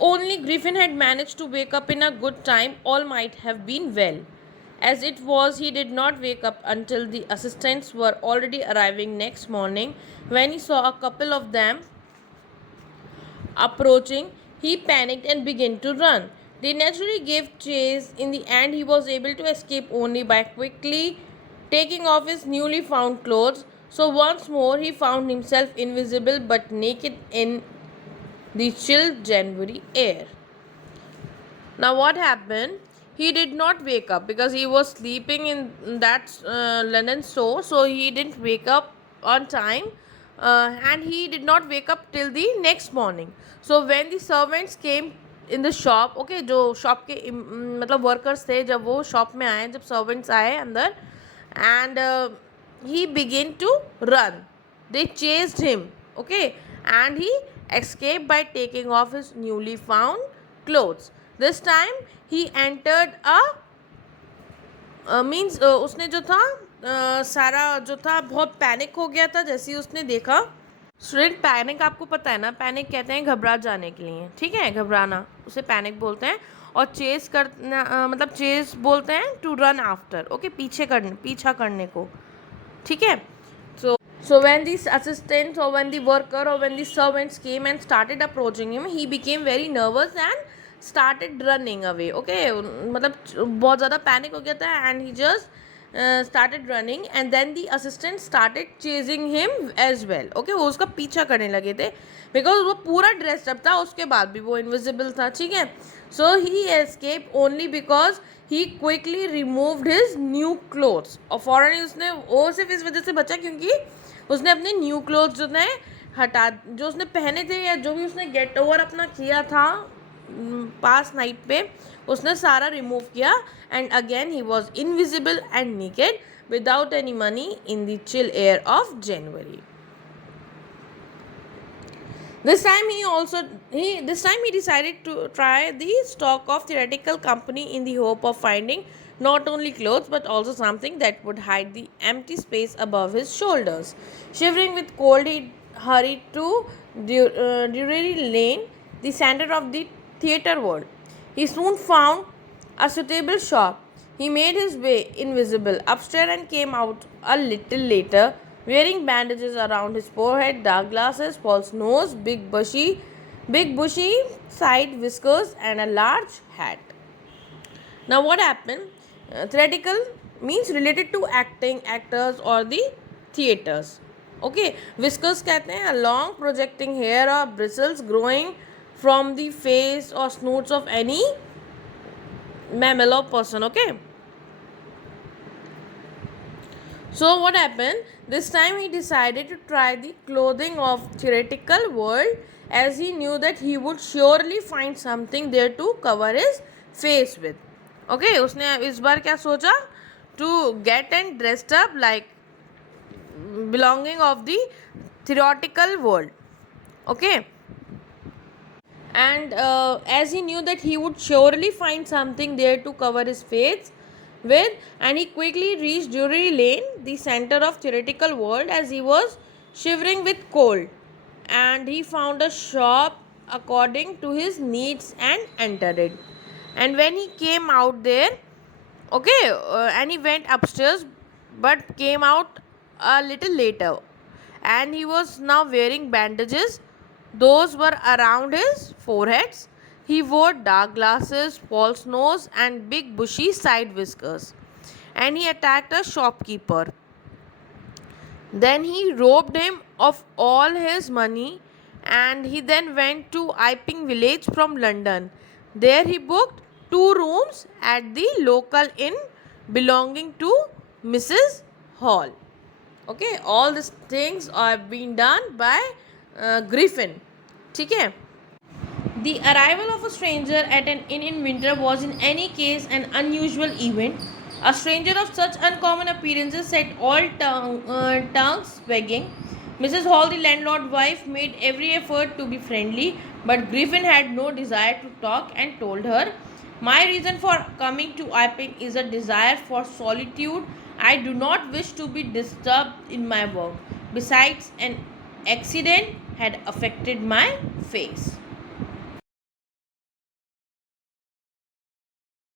Only Griffin had managed to wake up in a good time, all might have been well. As it was, he did not wake up until the assistants were already arriving next morning. When he saw a couple of them approaching, he panicked and began to run. They naturally gave chase. In the end, he was able to escape only by quickly taking off his newly found clothes. So once more, he found himself invisible but naked in the chill January air. Now, what happened? He did not wake up because he was sleeping in that linen store, so he didn't wake up on time, and he did not wake up till the next morning. So, when the servants came in the shop, okay, जो shop के मतलब workers थे, जब वो shop में आए, जब servants आए अंदर, and he began to run. They chased him, okay, and he escaped by taking off his newly found clothes. This time he entered a means उसने जो था सारा जो था बहुत पैनिक हो गया था जैसे ही उसने देखा. स्टूडेंट, पैनिक आपको पता है ना, पैनिक कहते हैं घबरा जाने के लिए, ठीक है, घबराना उसे पैनिक बोलते हैं. और चेस करना मतलब चेस बोलते हैं टू रन आफ्टर, ओके, पीछा करने को, ठीक है. So when the assistants or when the worker or when the servants came and started approaching him, he became very nervous and started running away. Okay, मतलब बहुत ज़्यादा पैनिक हो गया था and he just started running, and then the assistant started chasing him as well. Okay, वो उसका पीछा करने लगे थे because वो पूरा dressed up था, उसके बाद भी वो invisible था, ठीक है. So he escaped only because he quickly removed his new clothes. और फ़ौरन ही उसने वो सिर्फ इस वजह से बचा क्योंकि उसने अपने न्यू क्लोथ्स जो ने हटा जो उसने पहने थे या जो भी उसने गेट ओवर अपना किया था पास नाइट पे, उसने सारा रिमूव किया. And again he was invisible and naked without any money in the chill air of January. This time he decided to try the stock of theoretical company in the hope of finding not only clothes but also something that would hide the empty space above his shoulders. Shivering with cold, he hurried to Drury Lane, the center of the theatre world. He soon found a suitable shop. He made his way invisible upstairs and came out a little later, wearing bandages around his forehead, dark glasses, false nose, big bushy side whiskers, and a large hat. Now, what happened? Theatrical means related to acting, actors, or the theaters. Okay, whiskers कहते हैं a long projecting hair or bristles growing from the face or snoots of any mammal or person. Okay. So what happened? This time he decided to try the clothing of theoretical world, as he knew that he would surely find something there to cover his face with. Okay, उसने इस बार क्या सोचा? To get and dressed up like belonging of the theoretical world. Okay. And as he knew that he would surely find something there to cover his face with, and he quickly reached Drury Lane, the center of theoretical world, as he was shivering with cold, and he found a shop according to his needs and entered it. And when he came out there, okay, and he went upstairs but came out a little later, and he was now wearing bandages. Those were around his foreheads. He wore dark glasses, false nose, and big bushy side whiskers. And he attacked a shopkeeper. Then he robbed him of all his money, and he then went to Iping village from London. There he booked 2 rooms at the local inn belonging to Mrs. Hall. Okay, all these things are being done by Griffin. ठीक है. The arrival of a stranger at an inn in winter was in any case an unusual event. A stranger of such uncommon appearances set all tongues wagging. Mrs. Hall, the landlord's wife, made every effort to be friendly, but Griffin had no desire to talk and told her, "My reason for coming to Iping is a desire for solitude. I do not wish to be disturbed in my work. Besides, an accident had affected my face."